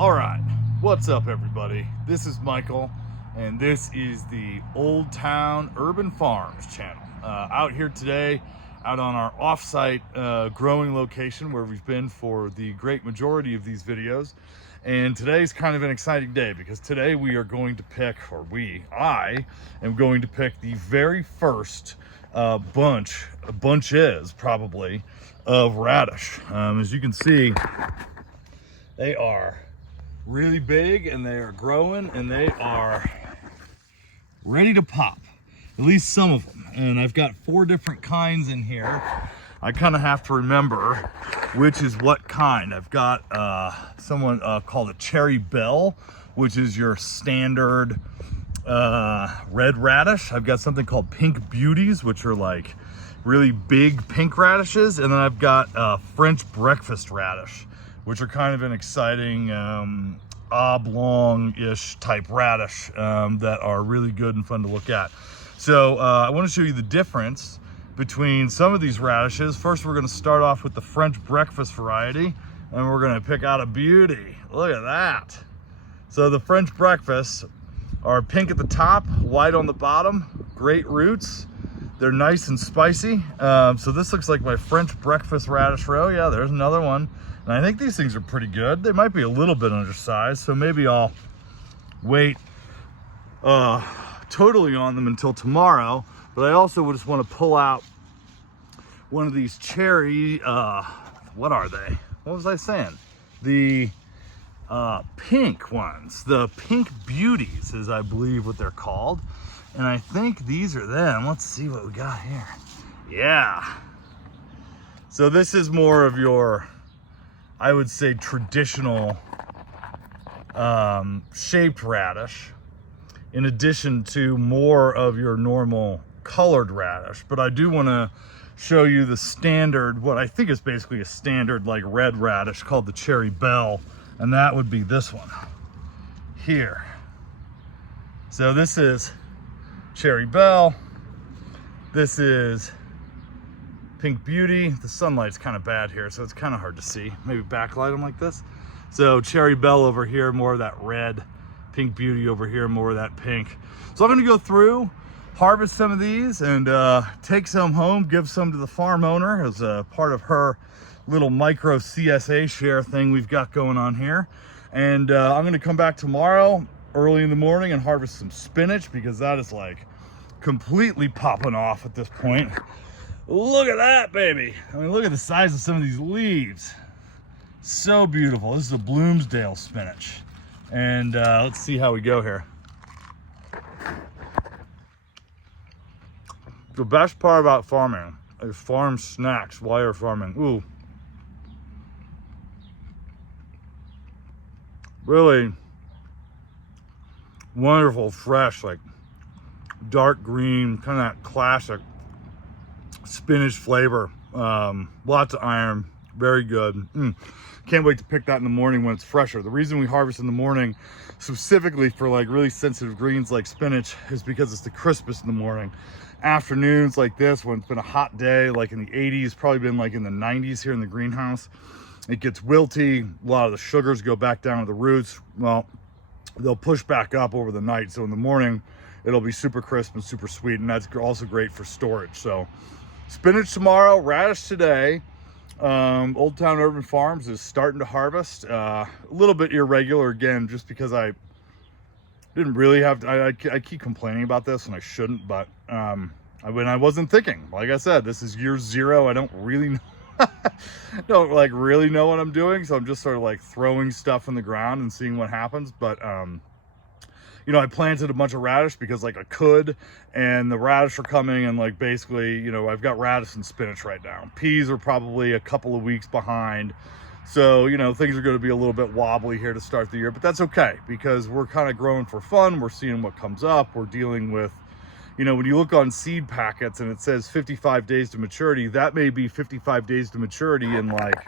All right, what's up, everybody? This is Michael, and this is the Old Town Urban Farms channel. Out here today, out on our off-site growing location where we've been for the great majority of these videos. And today's kind of an exciting day because today we are going to pick, I am going to pick the very first bunches probably, of radish. As you can see, they are really big and they are growing and they are ready to pop, at least some of them. And I've got 4 different kinds in here. I kind of have to remember which is what kind. I've got someone called a Cherry Belle, which is your standard red radish. I've got something called Pink Beauties, which are like really big pink radishes. And then I've got French breakfast radish, which are kind of an exciting oblong-ish type radish that are really good and fun to look at. So I want to show you the difference between some of these radishes. First, we're going to start off with the French breakfast variety, and we're going to pick out a beauty. Look at that. So the French breakfasts are pink at the top, white on the bottom, great roots. They're nice and spicy. So this looks like my French breakfast radish row. Yeah, there's another one. And I think these things are pretty good. They might be a little bit undersized, so maybe I'll wait totally on them until tomorrow. But I also just want to pull out one of these cherry, what are they? What was I saying? The pink ones, the Pink Beauties is, I believe, what they're called. And I think these are them. Let's see what we got here. Yeah. So this is more of your, I would say, traditional shaped radish, in addition to more of your normal colored radish. But I do want to show you the standard, what I think is basically a standard like red radish called the Cherry Belle, and that would be this one here. So this is Cherry Belle, this is Pink Beauty. The sunlight's kind of bad here, so it's kind of hard to see. Maybe backlight them like this. So Cherry Belle over here, more of that red. Pink Beauty over here, more of that pink. So I'm gonna go through, harvest some of these, and take some home, give some to the farm owner as a part of her little micro CSA share thing we've got going on here. And I'm gonna come back tomorrow early in the morning and harvest some spinach, because that is like completely popping off at this point. Look at that, baby. I mean, look at the size of some of these leaves. So beautiful. This is a Bloomsdale spinach. And let's see how we go here. The best part about farming is farm snacks while you're farming. Ooh. Really wonderful, fresh, like dark green, kind of that classic spinach flavor. Lots of iron, very good. Can't wait to pick that in the morning when it's fresher. The reason we harvest in the morning, specifically for like really sensitive greens like spinach, is because it's the crispest in the morning. Afternoons like this, when it's been a hot day, like in the 80s, probably been like in the 90s here in the greenhouse, it gets wilty. A lot of the sugars go back down to the roots. Well, they'll push back up over the night. So in the morning, it'll be super crisp and super sweet. And that's also great for storage. So spinach tomorrow, radish today. Old Town Urban Farms is starting to harvest. A little bit irregular again, just because I didn't really have to, I keep complaining about this and I shouldn't, but when I wasn't thinking, like I said, this is year 0. I don't really know, don't like really know what I'm doing. So I'm just sort of like throwing stuff in the ground and seeing what happens. But you know, I planted a bunch of radish because like I could, and the radish are coming, and like basically, you know, I've got radish and spinach right now. Peas are probably a couple of weeks behind. So, you know, things are going to be a little bit wobbly here to start the year, but that's okay because we're kind of growing for fun. We're seeing what comes up. We're dealing with, you know, when you look on seed packets and it says 55 days to maturity, that may be 55 days to maturity in like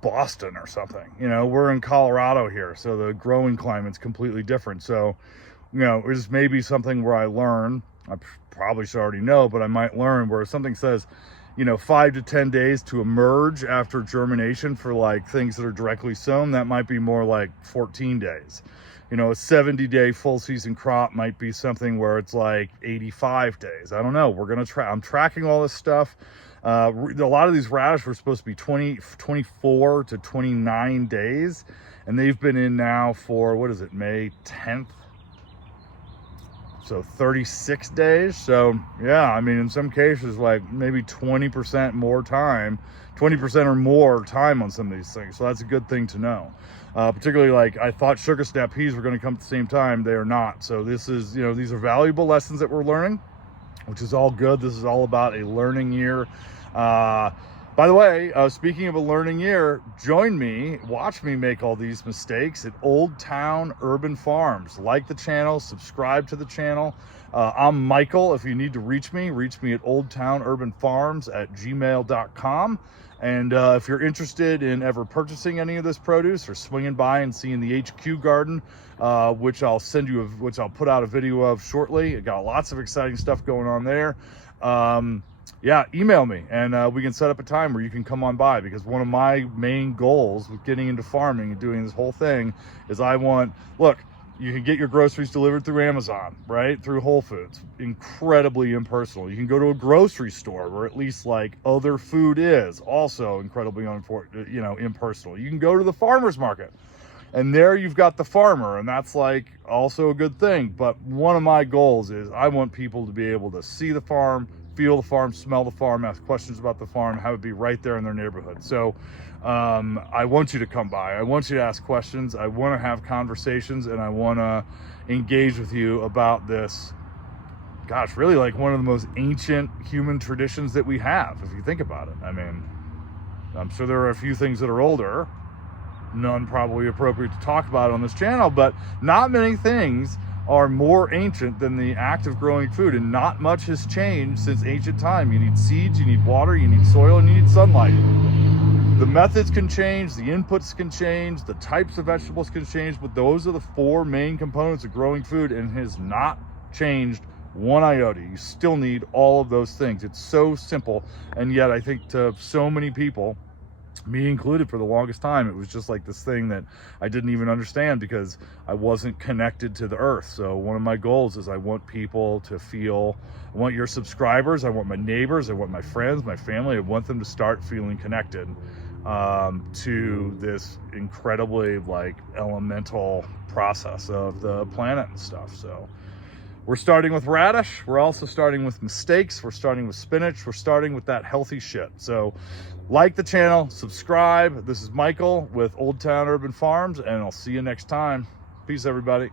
Boston or something. You know, we're in Colorado here, so the growing climate's completely different. So, you know, it's maybe something where I learn, I probably should already know, but I might learn where something says you know, 5 to 10 days to emerge after germination for like things that are directly sown. That might be more like 14 days. You know, a 70-day full season crop might be something where it's like 85 days. I don't know. We're going to try. I'm tracking all this stuff. A lot of these radish were supposed to be 24 to 29 days. And they've been in now for, what is it, May 10th? So 36 days. So yeah, I mean, in some cases, like maybe 20% more time, 20% or more time on some of these things. So that's a good thing to know. Particularly, like, I thought sugar snap peas were going to come at the same time. They are not. So this is, you know, these are valuable lessons that we're learning, which is all good. This is all about a learning year. By the way, speaking of a learning year, join me, watch me make all these mistakes at Old Town Urban Farms. Like the channel, subscribe to the channel. I'm Michael. If you need to reach me at oldtownurbanfarms@gmail.com. And if you're interested in ever purchasing any of this produce or swinging by and seeing the HQ garden, which I'll put out a video of shortly. I got lots of exciting stuff going on there. Yeah, email me and we can set up a time where you can come on by, because one of my main goals with getting into farming and doing this whole thing is look, you can get your groceries delivered through Amazon, right? Through Whole Foods. Incredibly impersonal. You can go to a grocery store where at least like other food is also incredibly impersonal. You can go to the farmer's market and there you've got the farmer, and that's like also a good thing. But one of my goals is I want people to be able to see the farm, feel the farm, smell the farm, ask questions about the farm, have it be right there in their neighborhood. So I want you to come by. I want you to ask questions. I want to have conversations, and I want to engage with you about this, gosh, really like one of the most ancient human traditions that we have, if you think about it. I mean, I'm sure there are a few things that are older, none probably appropriate to talk about on this channel, but not many things are more ancient than the act of growing food, and not much has changed since ancient time. You need seeds, you need water, you need soil, and you need sunlight. The methods can change, the inputs can change, the types of vegetables can change, but those are the four main components of growing food, and it has not changed one iota. You still need all of those things. It's so simple, and yet I think to so many people, me included, for the longest time, it was just like this thing that I didn't even understand because I wasn't connected to the earth. So one of my goals is I want people to feel, I want your subscribers, I want my neighbors, I want my friends, my family, I want them to start feeling connected to this incredibly like elemental process of the planet and stuff. So we're starting with radish. We're also starting with mistakes. We're starting with spinach. We're starting with that healthy shit. So like the channel, subscribe. This is Michael with Old Town Urban Farms, and I'll see you next time. Peace, everybody.